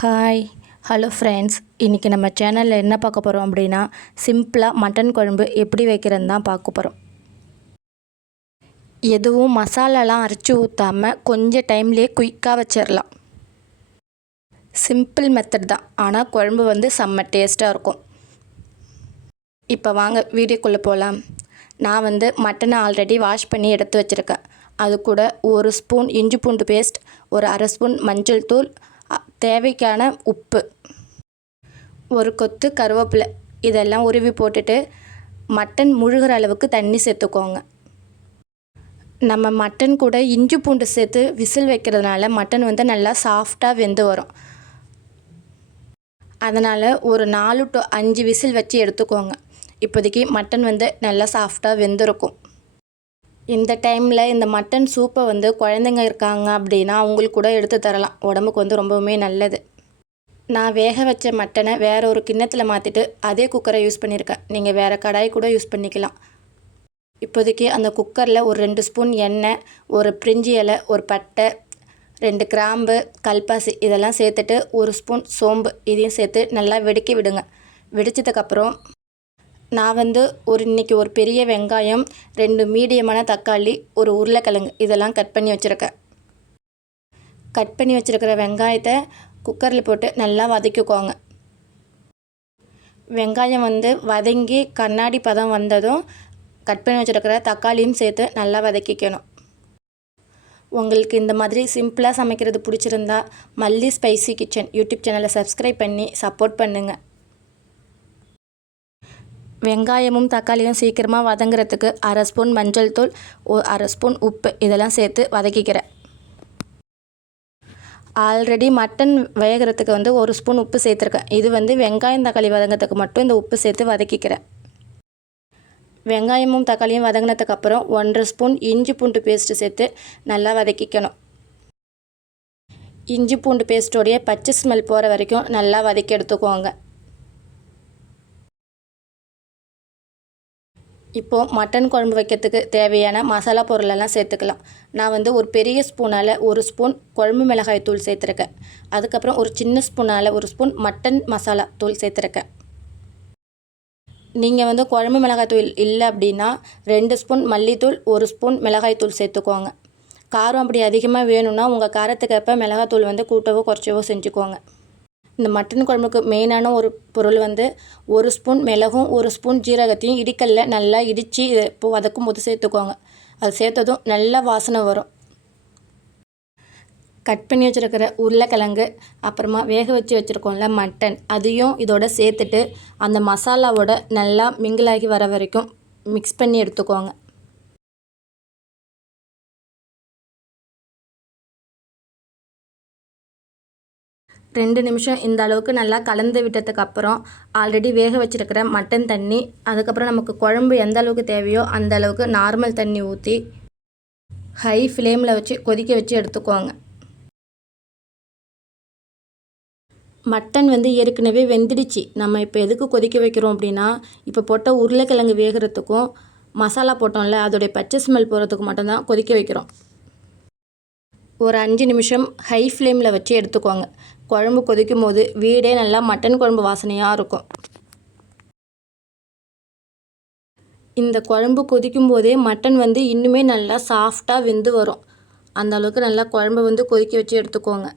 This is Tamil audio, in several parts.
ஹாய் ஹலோ ஃப்ரெண்ட்ஸ், இன்றைக்கி நம்ம சேனலில் என்ன பார்க்க போகிறோம் அப்படின்னா, சிம்பிளாக மட்டன் குழம்பு எப்படி வைக்கிறதுன்னு தான் பார்க்க போகிறோம். எதுவும் மசாலாலாம் அரைச்சி ஊற்றாமல் கொஞ்சம் டைம்லேயே குயிக்காக வச்சிடலாம். சிம்பிள் மெத்தட் தான், ஆனால் குழம்பு செம்ம டேஸ்ட்டாக இருக்கும். இப்போ வாங்க வீடியோக்குள்ளே போகலாம். நான் மட்டனை ஆல்ரெடி வாஷ் பண்ணி எடுத்து வச்சுருக்கேன். அது கூட 1 ஸ்பூன் இஞ்சி பூண்டு பேஸ்ட், ஒரு 1/2 ஸ்பூன் மஞ்சள் தூள், தேவைக்கான உப்பு, ஒரு கொத்து கருவேப்பிலை, இதெல்லாம் உருவி போட்டுட்டு மட்டன் முழுகிற அளவுக்கு தண்ணி சேர்த்துக்கோங்க. நம்ம மட்டன் கூட இஞ்சி பூண்டு சேர்த்து விசில் வைக்கிறதுனால மட்டன் நல்லா சாஃப்டாக வெந்து வரும். அதனால் ஒரு 4 to 5 விசில் வச்சு எடுத்துக்கோங்க. இப்போதைக்கு மட்டன் நல்லா சாஃப்டாக வெந்திருக்கும். இந்த டைமில் இந்த மட்டன் சூப்பை குழந்தைங்க இருக்காங்க அப்படின்னா அவங்களுக்கு கூட எடுத்து தரலாம். உடம்புக்கு ரொம்பவுமே நல்லது. நான் வேக வச்ச மட்டனை வேறு ஒரு கிண்ணத்தில் மாற்றிட்டு அதே குக்கரை யூஸ் பண்ணியிருக்கேன். நீங்கள் வேறு கடாய் கூட யூஸ் பண்ணிக்கலாம். இப்போதைக்கு அந்த குக்கரில் ஒரு 2 ஸ்பூன் எண்ணெய், ஒரு பிரிஞ்சி இலை, ஒரு பட்டை, 2 கிராம்பு, கல்பாசி இதெல்லாம் சேர்த்துட்டு 1 ஸ்பூன் சோம்பு இதையும் சேர்த்து நல்லா வெடிக்க விடுங்க. வெடிச்சதுக்கப்புறம் நான் இன்றைக்கி ஒரு பெரிய வெங்காயம், 2 மீடியமான தக்காளி, ஒரு உருளைக்கிழங்கு இதெல்லாம் கட் பண்ணி வச்சுருக்கேன். கட் பண்ணி வச்சுருக்கிற வெங்காயத்தை குக்கரில் போட்டு நல்லா வதக்கிக்கோங்க. வெங்காயம் வதங்கி கண்ணாடி பதம் வந்ததும் கட் பண்ணி வச்சுருக்கிற தக்காளியும் சேர்த்து நல்லா வதக்கிக்கணும். உங்களுக்கு இந்த மாதிரி சிம்பிளாக சமைக்கிறது பிடிச்சிருந்தா மல்லி ஸ்பைசி கிச்சன் யூடியூப் சேனலை சப்ஸ்கிரைப் பண்ணி சப்போர்ட் பண்ணுங்கள். வெங்காயமும் தக்காளியும் சீக்கிரமாக வதங்குறதுக்கு 1/2 ஸ்பூன் மஞ்சள் தூள், 1/2 ஸ்பூன் உப்பு இதெல்லாம் சேர்த்து வதக்கிக்கிறேன். ஆல்ரெடி மட்டன் வேகிறதுக்கு 1 ஸ்பூன் உப்பு சேர்த்துருக்கேன். இது வெங்காயம் தக்காளி வதங்கிறதுக்கு மட்டும் இந்த உப்பு சேர்த்து வதக்கிக்கிறேன். வெங்காயமும் தக்காளியும் வதங்கினதுக்கப்புறம் 1/2 ஸ்பூன் இஞ்சி பூண்டு பேஸ்ட்டு சேர்த்து நல்லா வதக்கிக்கணும். இஞ்சி பூண்டு பேஸ்ட்டோடைய பச்சை ஸ்மெல் போகிற வரைக்கும் நல்லா வதக்கி எடுத்துக்கோங்க. இப்போது மட்டன் குழம்பு வைக்கிறதுக்கு தேவையான மசாலா பொருளெல்லாம் சேர்த்துக்கலாம். நான் ஒரு பெரிய ஸ்பூனால் 1 ஸ்பூன் குழம்பு மிளகாய் தூள் சேர்த்துருக்கேன். அதுக்கப்புறம் ஒரு சின்ன ஸ்பூனால் 1 ஸ்பூன் மட்டன் மசாலா தூள் சேர்த்துருக்கேன். நீங்கள் குழம்பு மிளகாய் தூள் இல்லை அப்படின்னா 2 ஸ்பூன் மல்லித்தூள், 1 ஸ்பூன் மிளகாய் தூள் சேர்த்துக்கோங்க. காரம் அப்படி அதிகமாக வேணும்னா உங்கள் காரத்துக்கு ஏற்ப மிளகாத்தூள் கூட்டவோ குறைச்சவோ செஞ்சுக்கோங்க. இந்த மட்டன் குழம்புக்கு மெயினான ஒரு பொருள் 1 ஸ்பூன் மிளகும், 1 ஸ்பூன் ஜீரகத்தையும் இடிக்கல்ல நல்லா இடித்து இப்போ வதக்கும் போது சேர்த்துக்கோங்க. அது சேர்த்ததும் நல்ல வாசனை வரும். கட் பண்ணி வச்சுருக்கிற உருளைக்கிழங்கு, அப்புறமா வேக வச்சுருக்கோம்ல மட்டன், அதையும் இதோட சேர்த்துட்டு அந்த மசாலாவோட நல்லா மிங்கிளாகி வர வரைக்கும் மிக்ஸ் பண்ணி எடுத்துக்கோங்க. ரெண்டு நிமிஷம் இந்த அளவுக்கு நல்லா கலந்து விட்டதுக்கப்புறம் ஆல்ரெடி வேக வச்சுருக்கிற மட்டன் தண்ணி, அதுக்கப்புறம் நமக்கு குழம்பு எந்த அளவுக்கு தேவையோ அந்த அளவுக்கு நார்மல் தண்ணி ஊற்றி ஹை ஃப்ளேமில் வச்சு கொதிக்க வச்சு எடுத்துக்கோங்க. மட்டன் ஏற்கனவே வெந்துடுச்சு. நம்ம இப்போ எதுக்கு கொதிக்க வைக்கிறோம் அப்படின்னா, இப்போ போட்ட உருளைக்கிழங்கு வேகிறதுக்கும் மசாலா போட்டோம்ல அதோடைய பச்சை ஸ்மெல் போகிறதுக்கு மட்டும்தான் கொதிக்க வைக்கிறோம். ஒரு 5 நிமிஷம் ஹை ஃப்ளேமில் வச்சு எடுத்துக்கோங்க. குழம்பு கொதிக்கும் போது வீடே நல்லா மட்டன் குழம்பு வாசனையாக இருக்கும். இந்த குழம்பு கொதிக்கும் போதே மட்டன் இன்னுமே நல்லா சாஃப்டாக வெந்து வரும். அந்த அளவுக்கு நல்லா குழம்பு கொதிக்க வச்சு எடுத்துக்கோங்க.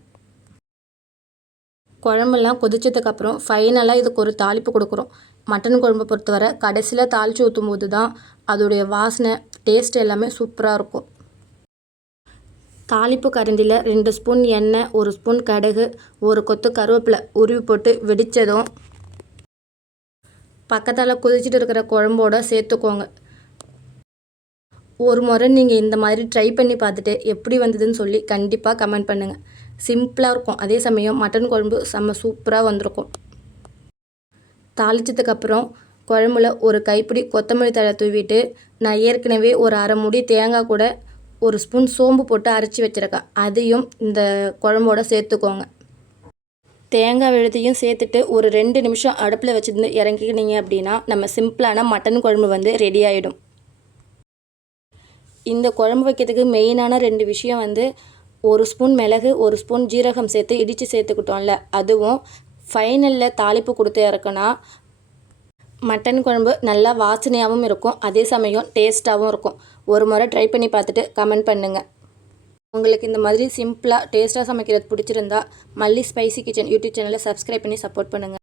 குழம்பெல்லாம் கொதிச்சதுக்கப்புறம் ஃபைனலாக இதுக்கு ஒரு தாளிப்பு கொடுக்குறோம். மட்டன் குழம்பை பொறுத்தவரை கடைசியில் தாளித்து ஊற்றும் போது தான் அதோடைய வாசனை டேஸ்ட் எல்லாமே சூப்பராக இருக்கும். தாளிப்பு கரண்டியில் 2 ஸ்பூன் எண்ணெய், 1 ஸ்பூன் கடுகு, 1 கொத்து கருவேப்பிலை உருவி போட்டு வெடித்ததும் பக்கத்தால் கொதிச்சுட்டு இருக்கிற குழம்போட சேர்த்துக்கோங்க. ஒரு முறை நீங்கள் இந்த மாதிரி ட்ரை பண்ணி பார்த்துட்டு எப்படி வந்ததுன்னு சொல்லி கண்டிப்பாக கமெண்ட் பண்ணுங்கள். சிம்பிளாக இருக்கும், அதே சமயம் மட்டன் குழம்பு செம்ம சூப்பராக வந்திருக்கும். தாளிச்சதுக்கப்புறம் குழம்புல ஒரு கைப்பிடி கொத்தமல்லி தழை தூவிட்டு நான் ஏற்கனவே ஒரு 1/2 மூடி தேங்காய் கூட 1 ஸ்பூன் சோம்பு போட்டு அரைச்சி வச்சுருக்கேன். அதையும் இந்த குழம்போட சேர்த்துக்கோங்க. தேங்காய் விழுதையும் சேர்த்துட்டு ஒரு 2 நிமிஷம் அடுப்பில் வச்சுருந்து இறங்கிக்கினீங்க அப்படின்னா நம்ம சிம்பிளான மட்டன் குழம்பு ரெடி ஆகிடும். இந்த குழம்பு வைக்கிறதுக்கு மெயினான 2 விஷயம் 1 ஸ்பூன் மிளகு 1 ஸ்பூன் ஜீரகம் சேர்த்து இடித்து சேர்த்துக்கிட்டோம்ல, அதுவும் ஃபைனலில் தாளிப்பு கொடுத்து இறக்குனா மட்டன் குழம்பு நல்லா வாசனையாகவும் இருக்கும், அதே சமயம் டேஸ்ட்டாகவும் இருக்கும். ஒரு முறை ட்ரை பண்ணி பார்த்துட்டு கமெண்ட் பண்ணுங்கள். உங்களுக்கு இந்த மாதிரி சிம்பிளாக டேஸ்ட்டாக சமைக்கிறது பிடிச்சிருந்தா மல்லி ஸ்பைசி கிச்சன் யூடியூப் சேனலை சப்ஸ்கிரைப் பண்ணி சப்போர்ட் பண்ணுங்கள்.